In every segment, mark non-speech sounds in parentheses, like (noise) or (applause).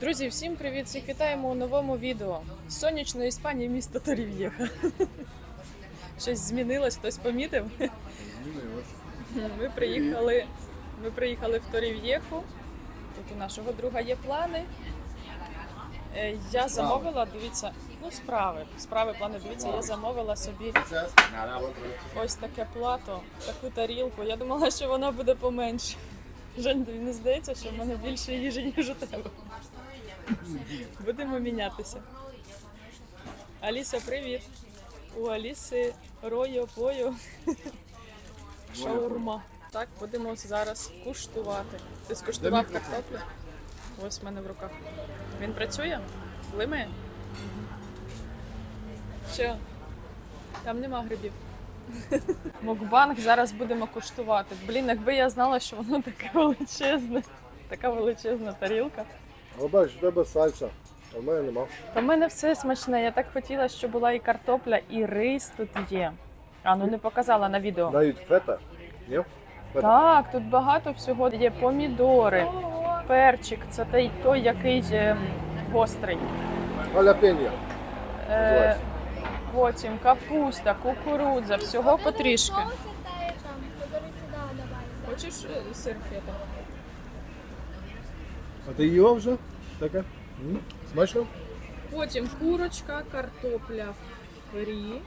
Друзі, всім привіт! Всіх вітаємо у новому відео з сонячної Іспанії міста Торів'єха. Щось змінилось, хтось помітив. Ми приїхали, ми приїхали в Торів'єху. Тут у нашого друга є плани. Е, Я замовила, дивіться, ну справи. Справи, плани, дивіться, я замовила собі ось таке плато, таку тарілку. Я думала, що вона буде поменше. Тобі не здається, що в мене більше їжі, ніж у тебе. Будемо мінятися. Аліса, привіт. У Аліси рою пою. Шаурма. Так, будемо зараз куштувати. Ти скуштував картоплю? Ось в мене в руках. Він працює? Лимає? Що? Там нема грибів. (laughs) Мукбанг зараз будемо куштувати. Блін, якби я знала, що воно таке величезне, така величезна тарілка. Але бачиш, в тебе сальса, а в мене нема. Та в мене все смачне. Я так хотіла, щоб була і картопля, і рис тут є. А ну не показала на відео. Навіть фета. Ні? Фета. Так, тут багато всього є. Помідори, перчик, це той, той який ем, гострий. Халяпенья. Е, потім капуста, кукурудза, всього потрішки. Хочеш е, сир фета? А ти їла вже? Таке? М? Смачно? Потім курочка, картопля фрі.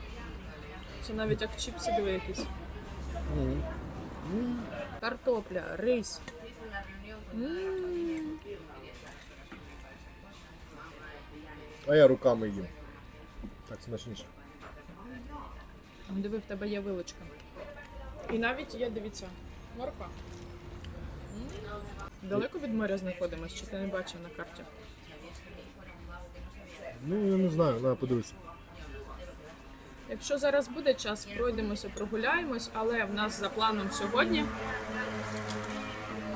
Це навіть як чіпси диви якісь. Картопля, рис. М. А я руками їм. Так смачніше. Диви, в тебе є вилочка. І навіть є, дивіться, морква. Далеко від моря знаходимось, чи ти не бачив на карті? Ну, я не знаю, треба подивитися. Якщо зараз буде час, пройдемося, прогуляємось, але в нас за планом сьогодні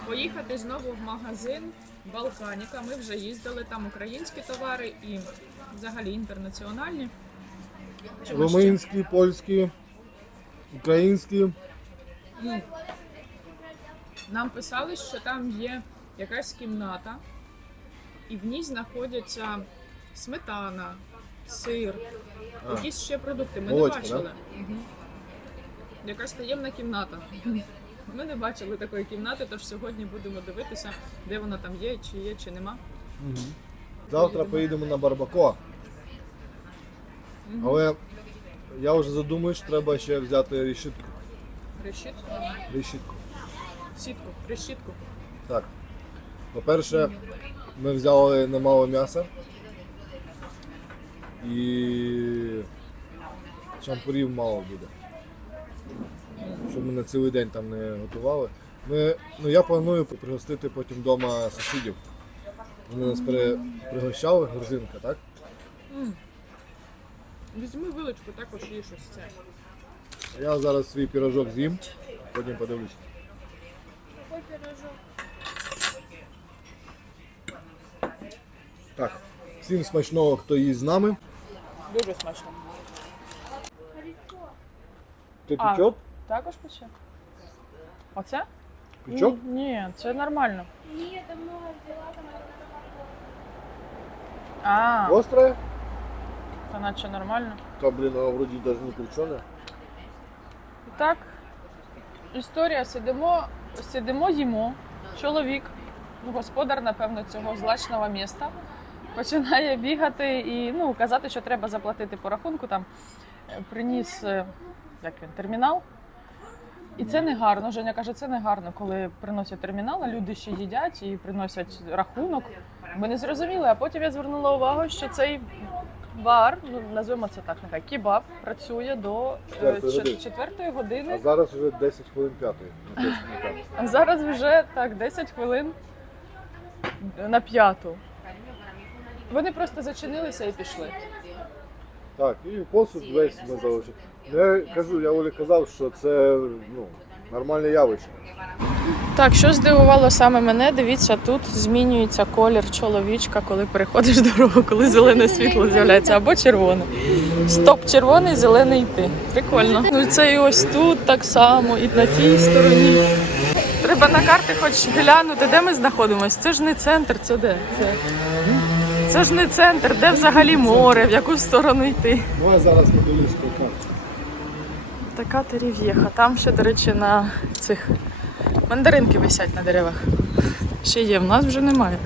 поїхати знову в магазин Балканіка. Ми вже їздили там українські товари і взагалі інтернаціональні. Чого ще? Румунські, польські, українські. Нам писали, що там є якась кімната, і в ній знаходяться сметана, сир, А. якісь ще продукти. Ми Молочко, не бачили. Мгм. Якась таємна кімната. Ми не бачили такої кімнати, тож сьогодні будемо дивитися, де вона там є, чи є, чи нема. Завтра поїдемо на Барбакоа. Але я вже задумую, що треба ще взяти решітку. Решітку? Решітку. Сітку, решітку. Так. По-перше, ми взяли немало м'яса. І шампурів мало буде. Щоб ми на цілий день там не готували. Ми, ну, я планую пригостити потім вдома сусідів. Вони нас при, пригощали, грузинка, так? Візьми вилочку, також є щось це. Я зараз свій пірожок з'їм, потім подивлюсь. Какой пирожок? Так, всім смачного, хто їсть з нами. Дуже смачно. Ти А. пічок? Також пече? Оце? Пічок? Ні, ні, це нормально. Нет, там много взяла, там А, Остре? то наче нормально. Та, блін, а вроді навіть не кручене. І так, історія сидимо, сидимо, їмо. Чоловік, господар, напевно, цього злачного міста, починає бігати і ну, казати, що треба заплатити по рахунку. Там е, приніс е, як він, термінал. І це не гарно. Женя каже, це не гарно, коли приносять термінал, а люди ще їдять і приносять рахунок. Ми не зрозуміли, а потім я звернула увагу, що цей бар, ну назвемо це так, нехай кебаб, працює до е, Четвертої години. четвертої А години. зараз вже 10 хвилин п'ятої. Ну, точно не так. А зараз вже так 10 хвилин на п'яту. Вони просто зачинилися і пішли. Так, і посуд весь ми залишили. Я кажу, я Олі казав, що це ну, нормальне явище. Так, що здивувало саме мене, дивіться, тут змінюється колір чоловічка, коли переходиш дорогу, коли зелене світло з'являється, або червоне. Стоп, червоний, зелений йти. Прикольно. Ну це і ось тут так само, і на тій стороні. Треба на карти хоч глянути, де ми знаходимося. Це ж не центр, це де? Це, це ж не центр, де взагалі море, в яку сторону йти. Давай зараз подивлюсь по карті. Така Терів'єха. Там ще, до речі, на цих мандаринки висять на деревах. Ще є, в нас вже немає.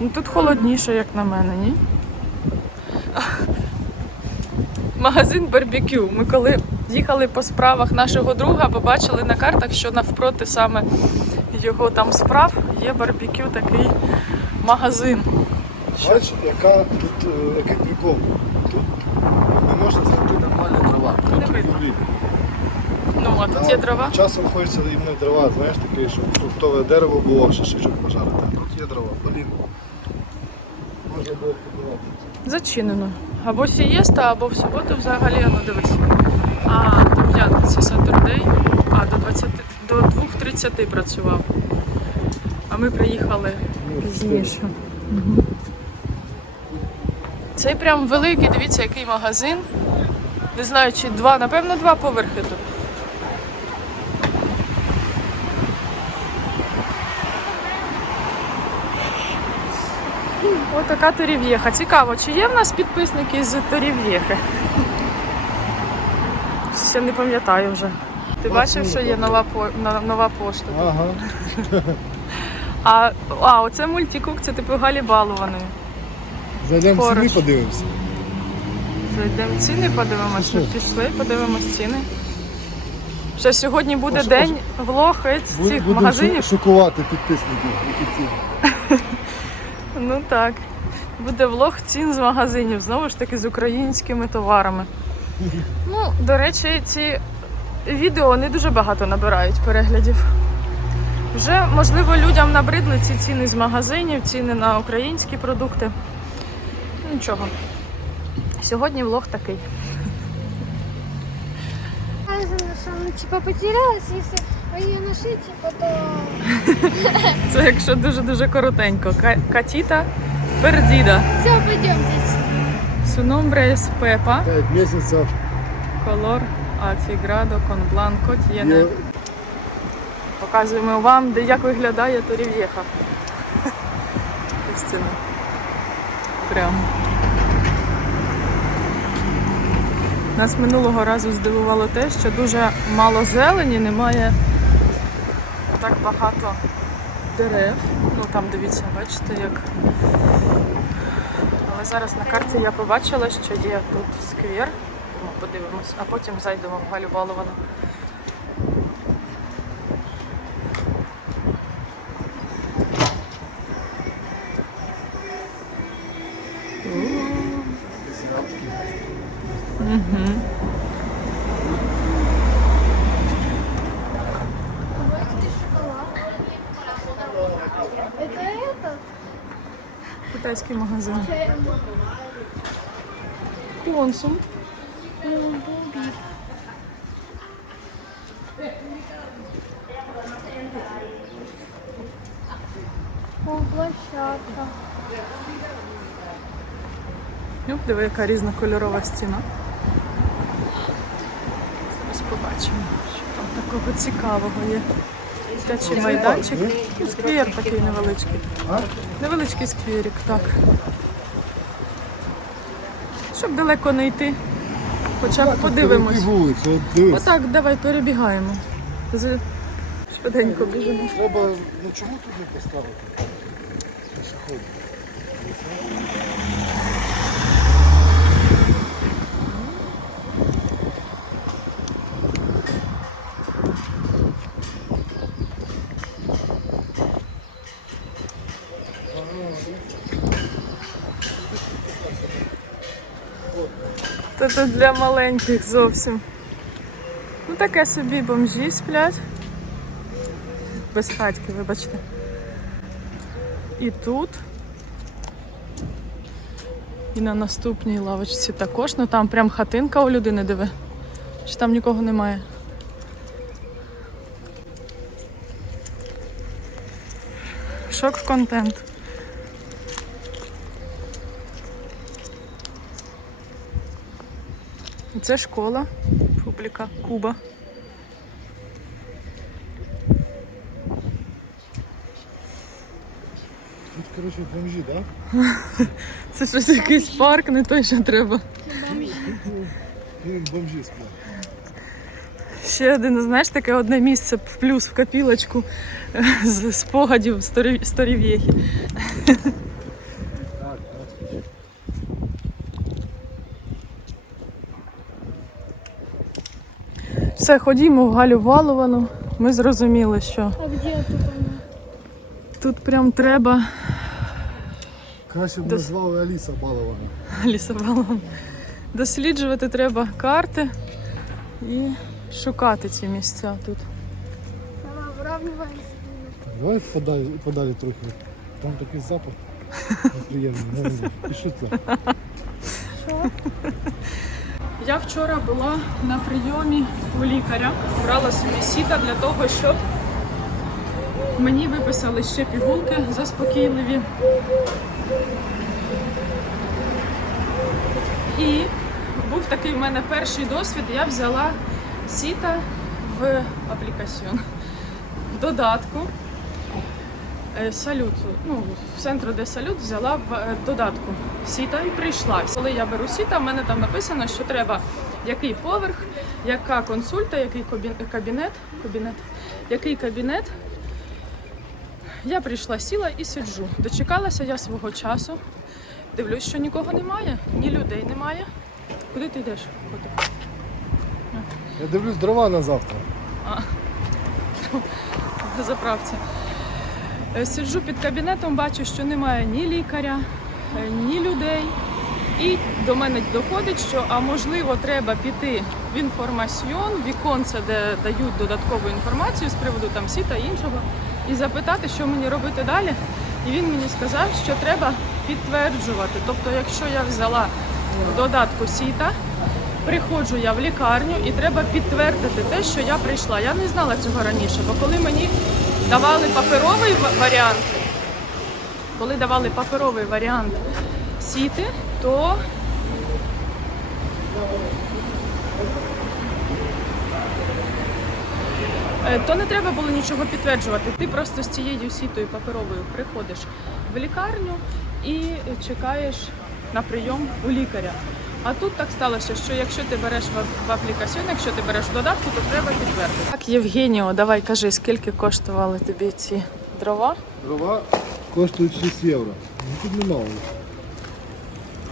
Ну тут холодніше, як на мене, ні? Магазин барбекю. Ми коли їхали по справах нашого друга, побачили на картах, що навпроти саме його там справ є барбекю такий магазин. Бачиш, яка тут, е, який прикол. Тут не можна знайти нормальні дрова. Не Тут видно. Ну, а тут є дрова. Часом хочеться іменно дрова, знаєш, таке, щоб фруктове дерево було, шишечок пожарити. А тут є дрова. Блін. Можна було подавати. Зачинено. Або сієста, або в суботу взагалі, ну дивись. А, до п'ятниці Сатурдей, а до 20, до 2.30 працював. А ми приїхали Ну, пізніше. Мгм. Цей прям великий, дивіться, який магазин. Не знаю, чи два, напевно, два поверхи тут. Ось така Торів'єха. Цікаво, чи є в нас підписники з Торів'єхи? Я не пам'ятаю вже. Ти бачив, що є нова, по... нова пошта? Ага. А, а оце мультикук, це типу Галі Балованої. Зайдемо ціни, подивимося. Зайдемо ціни, подивимось. Пішли. Пішли, подивимось ціни. Ще сьогодні буде Ось- день влог з Бу- цих Будемо магазинів. шу- шокувати підписників, які ціни. (laughs) Ну так. Буде влог цін з магазинів, знову ж таки з українськими товарами. Ну, до речі, ці відео не дуже багато набирають переглядів. Вже, можливо, людям набридли ці ціни з магазинів, ціни на українські продукти. Ну, Нічого. Сьогодні влог такий. Типа потерялась, вы ее нашли, типа, то... Це якщо дуже-дуже коротенько. Катіта пердіда. Все, пойдемте. Суномбре з пепа. 5 місяців. Колор Альфіградо Конбланко Т'єне. Є- Показуємо вам, де як виглядає Торів'єха. Істина. Прямо. Нас минулого разу здивувало те, що дуже мало зелені, немає так багато дерев. Ну там дивіться, бачите, як. Але зараз на карті я побачила, що є тут сквер. Подивимось, а потім зайдемо в Галю Баловану. Это это? Китайський магазин. Эм, Консум. О, площадка. Ну, диви, яка різнокольорова стіна. Такого цікавого є. Дитячий майданчик. Ну, сквер такий невеличкий. Невеличкий скверик, так. Щоб далеко не йти. Хоча б подивимось. Отак, давай перебігаємо. З- Швиденько біжимо. Треба, ну чому тут не поставити? Та для маленьких зовсім. Ну таке собі бомжі сплять. Без хатьки, вибачте. І тут. І на наступній лавочці також. Ну там прям хатинка у людини диви. Чи там нікого немає? Шок-контент. Це школа, публіка, Куба. Тут, коротше, бомжі, так? (laughs) Це щось якийсь парк, не той, що треба. Бомжі сплять. Ще один, знаєш, таке одне місце в плюс в капілочку (laughs) з спогадів старі, старі. Все, ходімо в Галю Баловану. Ми зрозуміли, що А где тут она? тут прям треба Краще б Дос- назвали Аліса Балована. Аліса Балована. Досліджувати треба карти і шукати ці місця тут. Выравнивается. Давай подалі, подалі трохи. Там такий запах (laughs) неприємний. Ну, Пішли туди. Я вчора була на прийомі у лікаря, брала собі сіта для того, щоб мені виписали ще пігулки заспокійливі. І був такий в мене перший досвід. Я взяла сіта в аплікаціон в додатку. Е, Салют, ну, в центру, де салют, взяла в е, додатку сіта і прийшла. Коли я беру сіта, в мене там написано, що треба який поверх, яка консульта, який кабінет, кабінет, який кабінет. Я прийшла, сіла і сиджу. Дочекалася я свого часу. Дивлюсь, що нікого немає, ні людей немає. Куди ти йдеш? котик? Я дивлюсь дрова на завтра. (laughs) на заправці. Е, Сиджу під кабінетом, бачу, що немає ні лікаря, е, ні людей. І до мене доходить, що а можливо треба піти в інформаціон, віконце, де дають додаткову інформацію з приводу там сіта і іншого, і запитати, що мені робити далі. І він мені сказав, що треба підтверджувати. Тобто, якщо я взяла додатку сіта, приходжу я в лікарню і треба підтвердити те, що я прийшла. Я не знала цього раніше, бо коли мені давали паперовий варіант, коли давали паперовий варіант сіти, то Е, то не треба було нічого підтверджувати. Ти просто з цією сітою паперовою приходиш в лікарню і чекаєш на прийом у лікаря. А тут так сталося, що якщо ти береш в, аплікаціон, якщо ти береш в додатку, то треба підтвердити. Так, Євгеніо, давай кажи, скільки коштували тобі ці дрова? Дрова коштують 6 євро. Ну тут немало.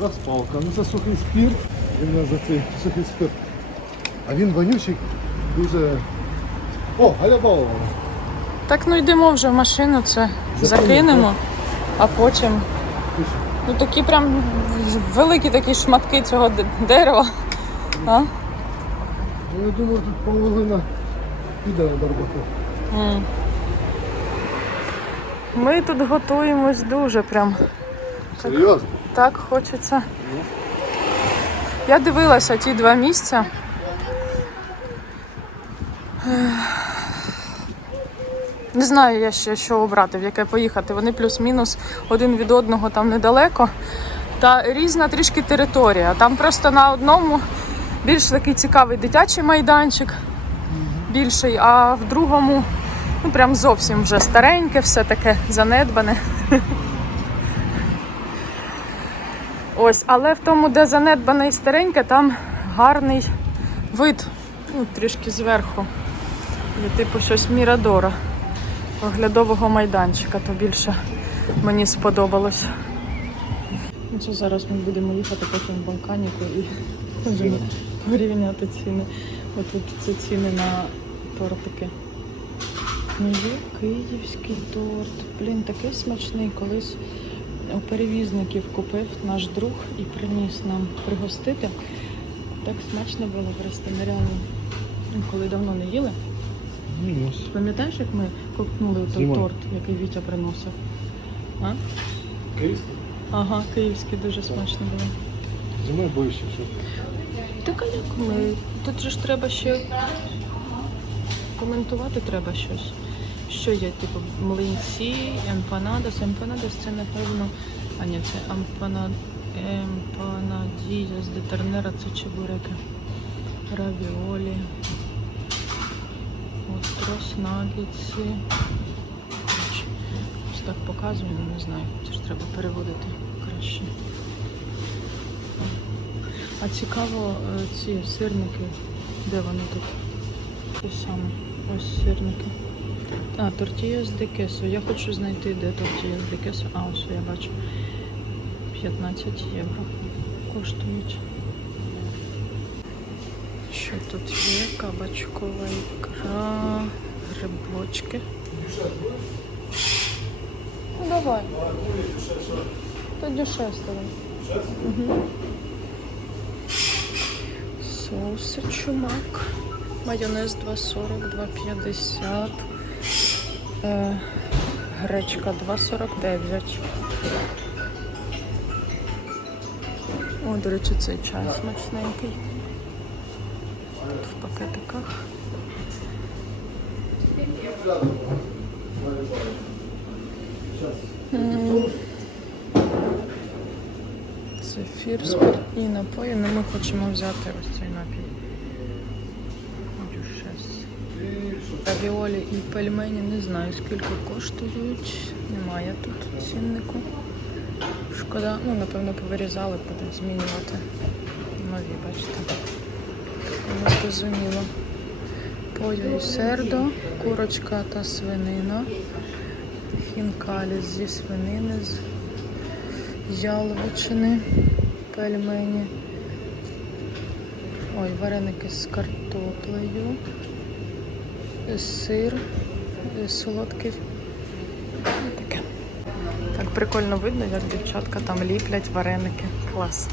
Розпалка. Ну це сухий спірт. Він за цей сухий спирт. А він вонючий, дуже. О, Галя Балована. Так ну йдемо вже в машину, це Закинемо, закинемо, а потім. Ну такі прям великі такі шматки цього дерева. А? Ну я думаю, тут половина піде на барбаку. Ми тут готуємось дуже прям. Серйозно? Так хочеться. Я дивилася ті два місця. Не знаю я ще, що обрати, в яке поїхати. Вони плюс-мінус один від одного там недалеко. Та різна трішки територія. Там просто на одному більш такий цікавий дитячий майданчик, більший, а в другому ну прям зовсім вже стареньке, все таке занедбане. (laughs) Ось, але в тому, де занедбане і стареньке, там гарний вид, ну, трішки зверху. Типу щось Мірадора, оглядового майданчика, то більше мені сподобалось. Ну, Це зараз ми будемо їхати потім в Балканіку і порівняти ціни. Отут це ціни на тортики. Ну, київський торт. Блін, такий смачний. Колись у перевізників купив наш друг і приніс нам пригостити. Так смачно було просто нереально. Коли давно не їли. Ну. Пам'ятаєш, як ми ковтнули той Зимою. торт, який Вітя приносив? А? Київський? Ага, київський дуже смачно було. Зимою боюся, що. Так а як ми? Тут же ж треба ще коментувати треба щось. Що є, типу, млинці, емпанадос. Емпанадос це напевно. А ні, це емпанад... емпанадія з детернера, це чебуреки. Равіолі. Острос, нагетси. Ось так показує, ну, не знаю, це ж треба переводити краще. А цікаво, е, ці сирники, де вони тут? Ті самі. Ось сирники. А, тортія з декесо. Я хочу знайти, де тортія з декесо. А, ось я бачу. 15 євро коштують. Що тут є? Кабачкова ікра, грибочки. Ну давай. Та дешевше. Угу. Соуси чумак. Майонез 2,40, 2,50. Е, гречка 2,49. О, до речі, цей чай смачненький. Пакетиках. Зефір, спиртні напої. Ну, ми хочемо взяти ось цей напій. Равіолі і пельмені не знаю скільки коштують. Немає тут ціннику. Шкода, ну напевно повирізали, будуть змінювати. Нові, бачите. Не зрозуміло. Полю сердо, курочка та свинина. Хінкалі зі свинини, з яловичини, пельмені. Ой, вареники з картоплею, сир е, солодкий. Ну, Таке. Так прикольно видно, як дівчатка там ліплять вареники. Клас.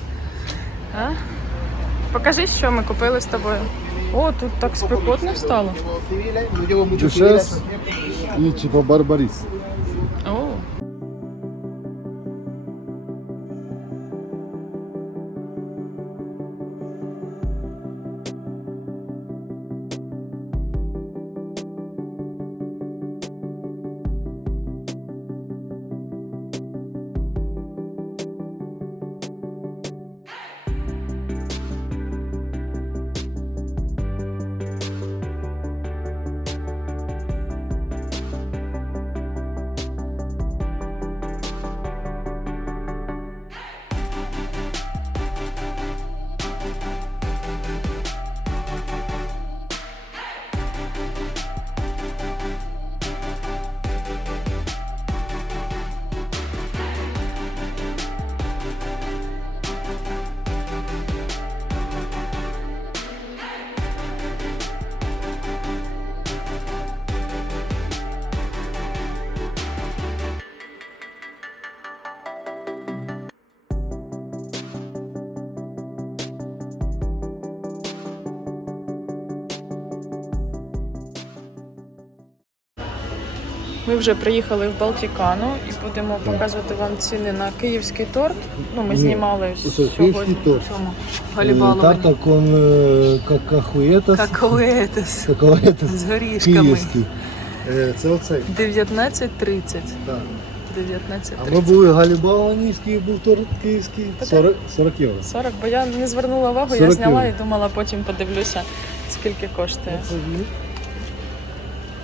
А? Покажи, що ми купили з тобою. О, тут так спекотно стало. Mucho і типа барбаріс. Ми вже приїхали в Балтікану і будемо показувати вам ціни на київський торт. Ну, ми Ні, знімали це сьогодні торт. Э, Галібалові. Тарта кон какахуетас. Какоетес Какахуетас. з горішками. Київський. Е, Це оцей. 19.30. Так. 19.30. А ми були галібаланівський, був торт київський. 40, 40 євро. 40, бо я не звернула увагу, я 40 зняла і євро. думала, потім подивлюся, скільки коштує. Це.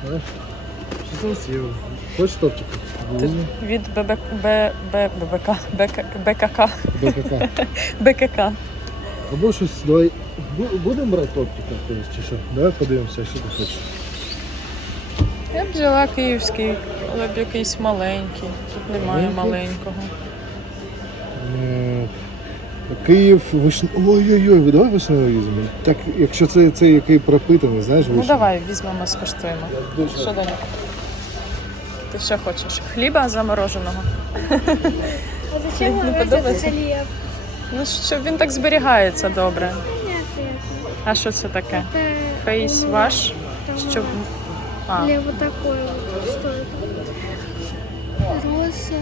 Знаєш? 16 євро. Хочеш топчика? Від ББ, Б, Б, ББК, БК, БКК, БКК. БКК. (laughs) Або щось, давай. бу- Будемо брати топчика колись чи що? Давай подивимося, що ти хочеш. Я б взяла київський, але б якийсь маленький. Тут немає Маленький? маленького. Е, Київ вишн... Ой-ой-ой, давай вишневий візьмемо. Так, якщо це цей який пропитаний, знаєш, Ну вишня. давай візьмемо, скуштуємо. Що далі? Ти що хочеш? Хліба замороженого? А зачем Не вам этот подобається? хлеб? Ну щоб він так зберігається добре. Нет, нет. А що це таке? Это Фейс у меня ваш? там Щоб. А, Хлеб вот такой вот. Что это? Роса.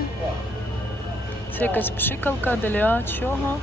це якась пшикалка для чого?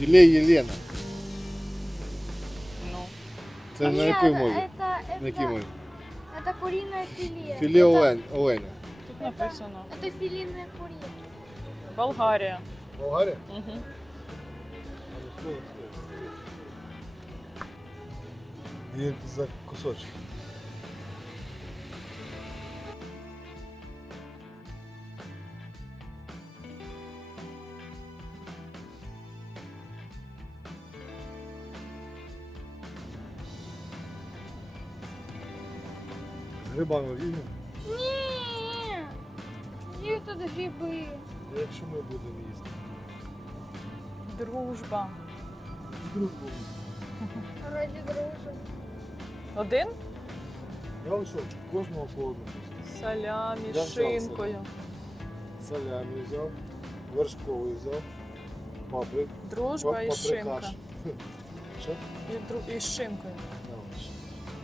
Філе Єлена. Ну. Це на Нет, якій мові? Это, На якій это, мові? это куриное филе. Філе это, олень, оленя. Тут написано это филейное куриное. Болгарія. Болгарія? Угу. Як за кусочок. З грибами візьмемо? Ні, є тут гриби. Якщо ми будемо їсти. Дружба. Дружба. Раді дружби. Один? Я вам що, кожного одному. Салямі Я з взяв шинкою. Салямі взяв, вершковий взяв, паприк, Дружба і шинка. (laughs) Що? І, дру- і з шинкою.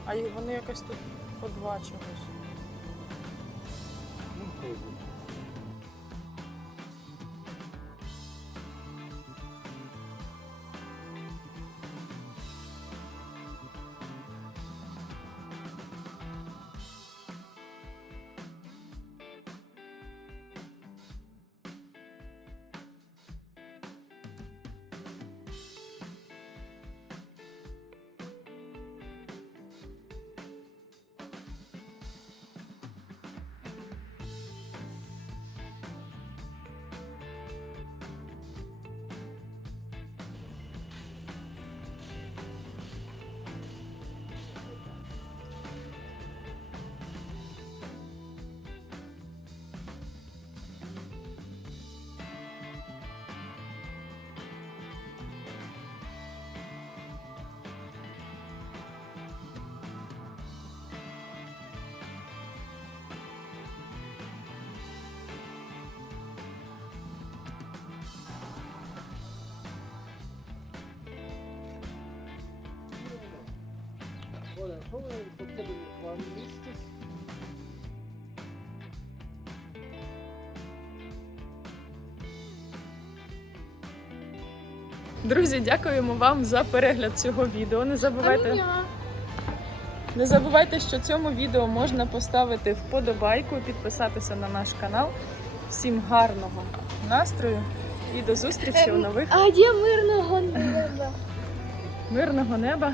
А вони якось тут по два чогось. Ну, що ви хотіли вам місце? Друзі, дякуємо вам за перегляд цього відео. Не забувайте. Не забувайте, що цьому відео можна поставити вподобайку, підписатися на наш канал. Всім гарного настрою і до зустрічі у нових А де мирного неба? мирного неба